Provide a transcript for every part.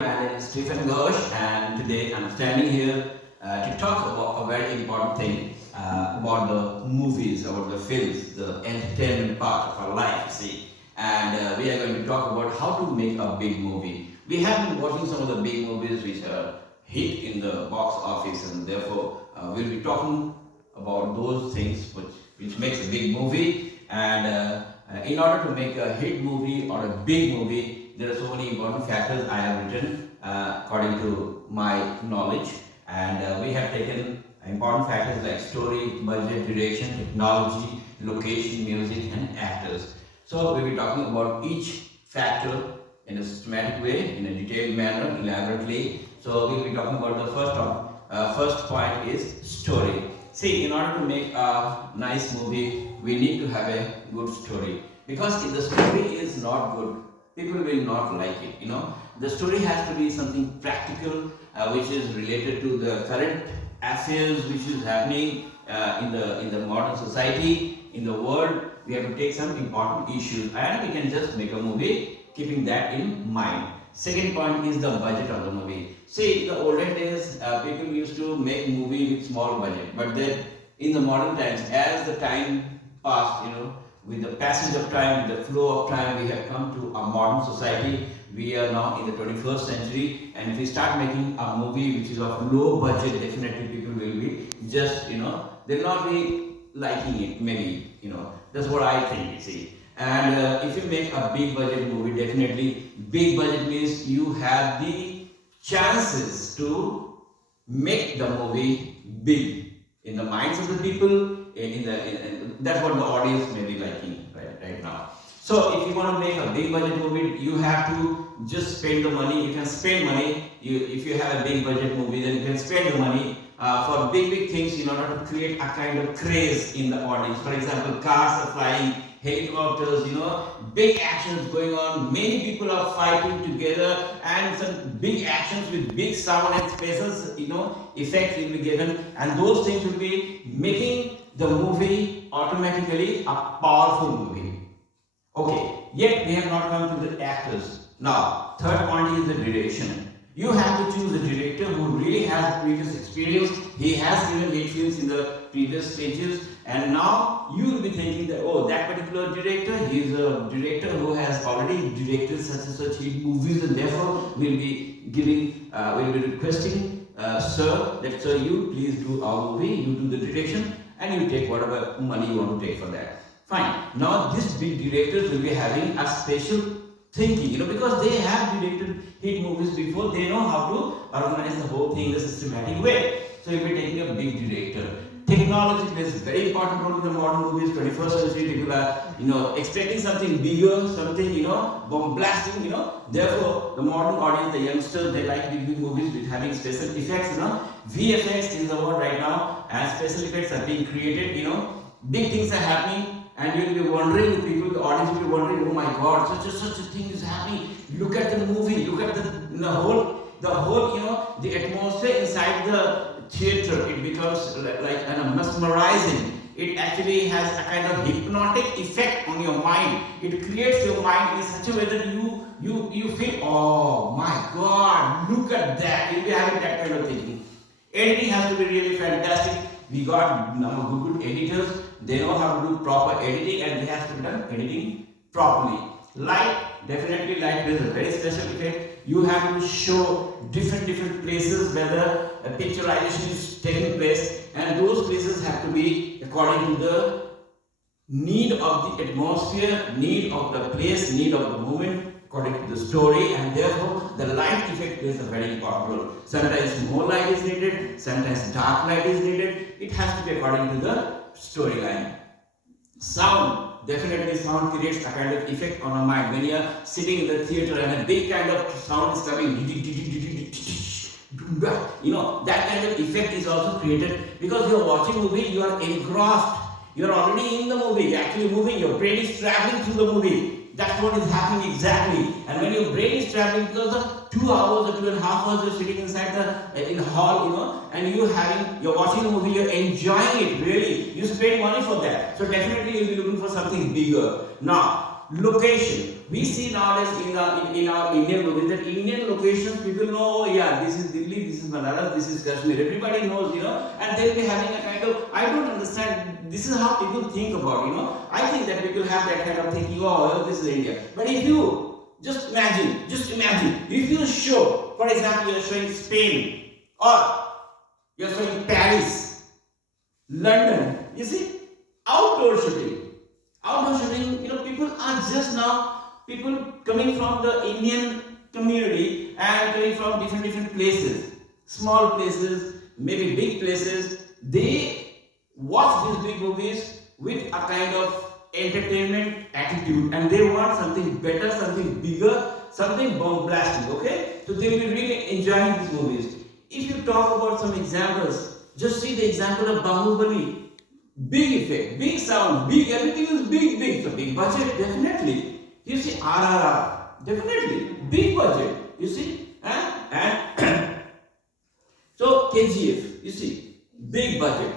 My name is Stephen Ghosh, and today I'm standing here to talk about a very important thing about the movies, about the films, the entertainment part of our life, you see. And we are going to talk about how to make a big movie. We have been watching some of the big movies which are hit in the box office, and therefore we'll be talking about those things which makes a big movie. And in order to make a hit movie or a big movie, there are so many important factors I have written according to my knowledge, and we have taken important factors like story, budget, duration, technology, location, music, and actors. So we'll be talking about each factor in a systematic way, in a detailed manner, elaborately. So we'll be talking about the first point is story. See, in order to make a nice movie, we need to have a good story. Because if the story is not good, people will not like it. The story has to be something practical, which is related to the current affairs which is happening in the modern society, in the world. We have to take some important issues, and we can just make a movie keeping that in mind. Second point is the budget of the movie. See, in the olden days, people used to make movie with small budget, but then in the modern times, as the time passed, with the passage of time, with the flow of time, we have come to a modern society. We are now in the 21st century, and if we start making a movie which is of low budget, definitely people will be just, they'll not be liking it, maybe, that's what I think, you see. And if you make a big budget movie, definitely big budget means you have the chances to make the movie big in the minds of the people. That's what the audience may be liking right now. So if you want to make a big budget movie, you have to just spend the money. You can spend money. If you have a big budget movie, then you can spend the money for big things in order to create a kind of craze in the audience. For example, cars are flying, helicopters, big actions going on. Many people are fighting together, and some big actions with big sound and spaces, effects will be given, and those things will be making the movie automatically a powerful movie. Okay, yet we have not come to the actors. Now, third point is the direction. You have to choose a director who really has previous experience. He has given hit films in the previous stages, and now you will be thinking that, oh, that particular director, he is a director who has already directed such and such hit movies, and therefore will be requesting, sir, you please do our movie, you do the direction, and you take whatever money you want to take for that. Fine. Now these big directors will be having a special thinking, because they have directed hit movies before. They know how to organize the whole thing in a systematic way. So you'll be taking a big director. Technology plays a very important role in the modern movies. 21st century people are, expecting something bigger, something, bombastic, Therefore, the modern audience, the youngsters, they like big movies with having special effects, VFX is the word right now, and special effects are being created, big things are happening. And you will be wondering, the audience will be wondering, oh my God, such a thing is happening. Look at the movie, look at the whole, the atmosphere inside the theater. It becomes like mesmerizing. It actually has a kind of hypnotic effect on your mind. It creates your mind in such a way that you feel, oh my God, look at that. You'll be having that kind of thinking. Editing has to be really fantastic. We got good editors. They know how to do proper editing, and they have to be done editing properly. Light, definitely light is a very special effect. You have to show different places where the picturization is taking place, and those places have to be according to the need of the atmosphere, need of the place, need of the moment, according to the story, and therefore the light effect plays a very important role. Sometimes more light is needed, sometimes dark light is needed. It has to be according to the storyline. Sound, definitely sound creates a kind of effect on our mind. When you are sitting in the theater and a big kind of sound is coming, that kind of effect is also created because you are watching a movie, you are engrossed, you are already in the movie, you are actually moving, your brain is traveling through the movie. That's what is happening exactly. And when your brain is traveling, because of 2 hours or 2.5 hours, you're sitting inside in hall, and you're watching a movie, you're enjoying it really. You spend money for that. So definitely you'll be looking for something bigger. Now, location. We see nowadays in our Indian movies that Indian locations, people know, oh yeah, this is Delhi, this is Banaras, this is Kashmir. Everybody knows, and they'll be having a kind of, I don't understand, this is how people think about, I think that people have that kind of thinking, oh, this is India. But if you just imagine, if you show, for example, you're showing Spain, or you're showing Paris, London, you see, outdoor shooting, people are just now, people coming from the Indian community and coming from different places, small places, maybe big places, they watch these big movies with a kind of entertainment attitude, and they want something better, something bigger, something bombastic, okay? So they will be really enjoying these movies. If you talk about some examples, just see the example of Bahubali. Big effect, big sound, big, everything is big. So big budget, definitely. You see RRR, definitely, big budget, you see. And so KGF, you see, big budget.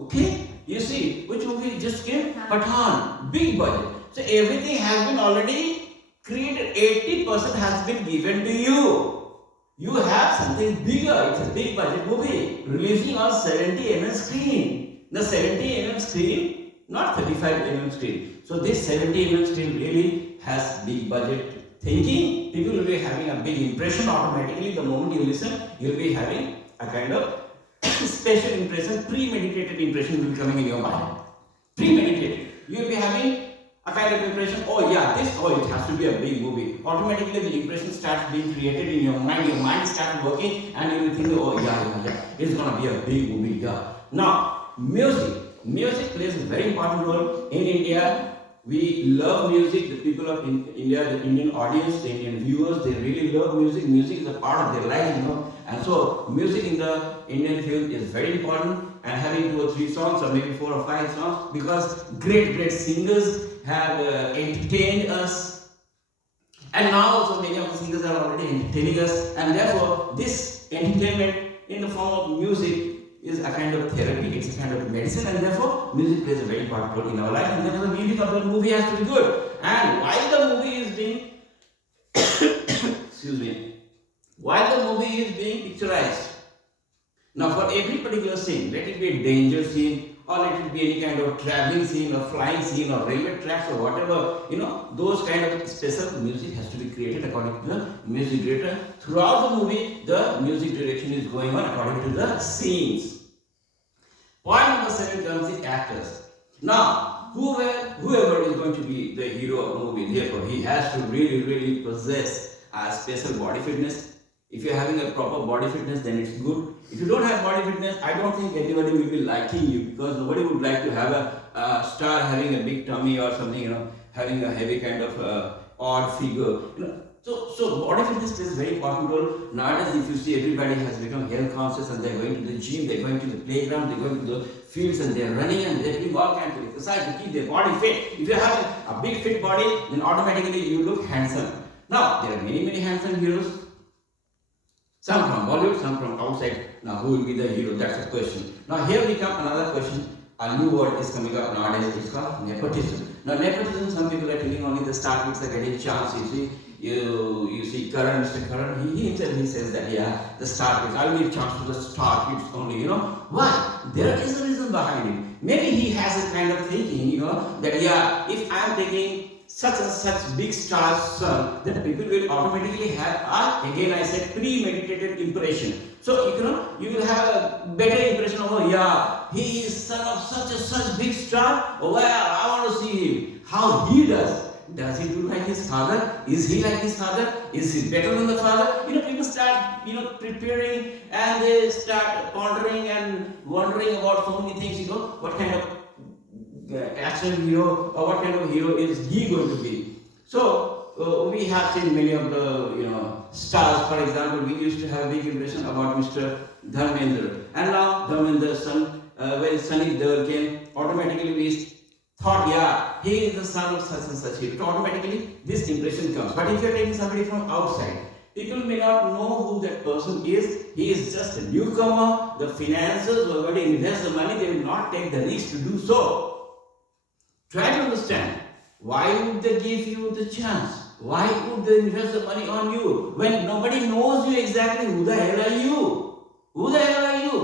Okay, you see, which movie just came? Pathan, big budget. So everything has been already created, 80% has been given to you. You have something bigger, it's a big budget movie, releasing on 70mm screen. The 70mm screen, not 35mm screen. So this 70mm screen really has big budget thinking. People will be having a big impression automatically. The moment you listen, you'll be having a kind of special impression, premeditated impression will be coming in your mind. Premeditated. You'll be having a kind of impression, oh yeah, it has to be a big movie. Automatically the impression starts being created in your mind starts working, and you will think, oh yeah, it's gonna be a big movie, yeah. Now, music plays a very important role in India. We love music. The people of India, the Indian audience, the Indian viewers, they really love music. Music is a part of their life, and so music in the Indian film is very important, and having 2 or 3 songs, or maybe 4 or 5 songs, because great singers have entertained us, and now also many of the singers are already entertaining us, and therefore this entertainment in the form of music is a kind of therapy, it's a kind of medicine, and therefore music plays a very important role in our life, and therefore the music of the movie has to be good. And while the movie is being while the movie is being picturized, now for every particular scene, let it be a danger scene, or let it be any kind of traveling scene, or flying scene, or railway tracks, or whatever, those kind of special music has to be created according to the music director. Throughout the movie, the music direction is going on according to the scenes. Point number 7 comes the actors. Now, whoever is going to be the hero of the movie, therefore, he has to really possess a special body fitness. If you're having a proper body fitness, then it's good. If you don't have body fitness, I don't think anybody will be liking you, because nobody would like to have a star having a big tummy or something, having a heavy kind of odd figure. So body fitness plays a very important role. Nowadays, if you see, everybody has become health conscious, and they're going to the gym, they're going to the playground, they're going to the fields, and they're running, and they're doing all kinds of exercise to keep their body fit. If you have a big fit body, then automatically you look handsome. Now, there are many handsome heroes. Some from Bollywood, some from outside. Now, who will be the hero? That's the question. Now, here we come another question. A new word is coming up nowadays. It's called nepotism. Now, nepotism, some people are telling only the star kids are getting chance. You see Karan, Mr. Karan, he himself says that, yeah, the star kids, I will give chance to the star kids only, Why? There is a reason behind it. Maybe he has a kind of thinking, that, yeah, if I am taking such and such big star's son, then people will automatically have again I said, premeditated impression. So you will have a better impression of, oh yeah, he is son of such big star. Oh well, I want to see him. How he does. Does he do like his father? Is he like his father? Is he better than the father? People start, preparing, and they start pondering and wondering about so many things, what kind of action hero, or what kind of hero is he going to be. So we have seen many of the stars. For example, we used to have a big impression about Mr. Dharmendra, and now Dharmendra's son, when Sunny Deol came, automatically we thought, yeah, he is the son of such and such hero. So automatically this impression comes. But if you are taking somebody from outside, people may not know who that person is. He is just a newcomer. The financiers who are going to invest the money, they will not take the risk to do so. Try to understand Why would they give you the chance? Why would they invest the money on you when nobody knows you exactly? Who the hell are you? Who the hell are you?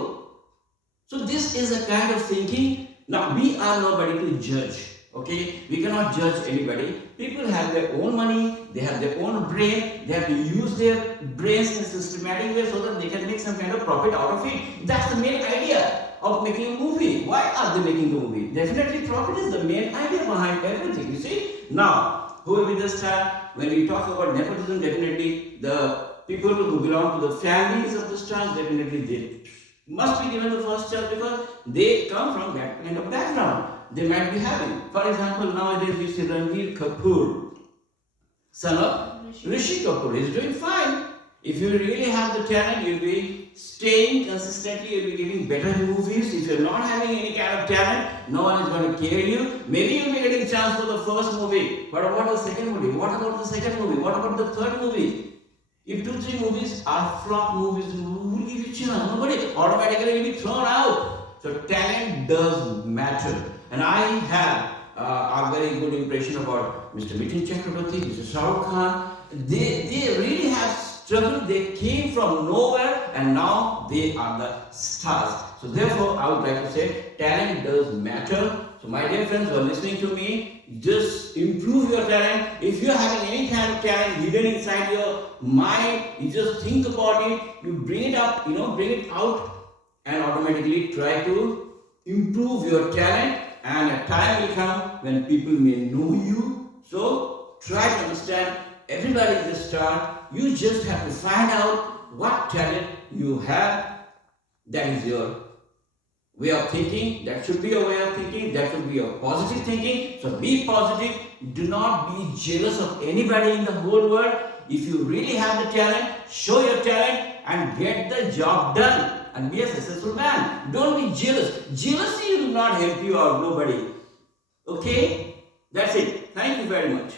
So this is a kind of thinking. Now we are nobody to judge. Okay, we cannot judge anybody. People have their own money, they have their own brain, they have to use their brains in a systematic way so that they can make some kind of profit out of it. That's the main idea of making a movie. Why are they making the movie? Definitely profit is the main idea behind everything, you see. Now, who will be the star? When we talk about nepotism, definitely the people who belong to the families of the stars, definitely they must be given the first chance because they come from that kind of background they might be having. For example, nowadays we see Ranveer Kapoor, son of Rishi Kapoor. He's doing fine. If you really have the talent, you'll be staying consistently, you'll be giving better movies. If you're not having any kind of talent, no one is going to care you. Maybe you'll be getting a chance for the first movie. But what about the second movie? What about the second movie? What about the third movie? If 2-3 movies are flop movies, who will give you a chance? Nobody. Automatically will be thrown out. So talent does matter. And I have a very good impression about Mr. Mithun Chakraborty, Mr. Shah Rukh Khan. They really have struggled. They came from nowhere and now they are the stars. So therefore, I would like to say talent does matter. So my dear friends who are listening to me, just improve your talent. If you're having any kind of talent hidden inside your mind, you just think about it, you bring it up, bring it out and automatically try to improve your talent. And a time will come when people may know you. So try to understand everybody is a star. You just have to find out what talent you have. That is your way of thinking. That should be your way of thinking. That should be your positive thinking. So be positive. Do not be jealous of anybody in the whole world. If you really have the talent, show your talent and get the job done. And be a successful man. Don't be jealous. Jealousy will not help you out. Nobody. Okay? That's it. Thank you very much.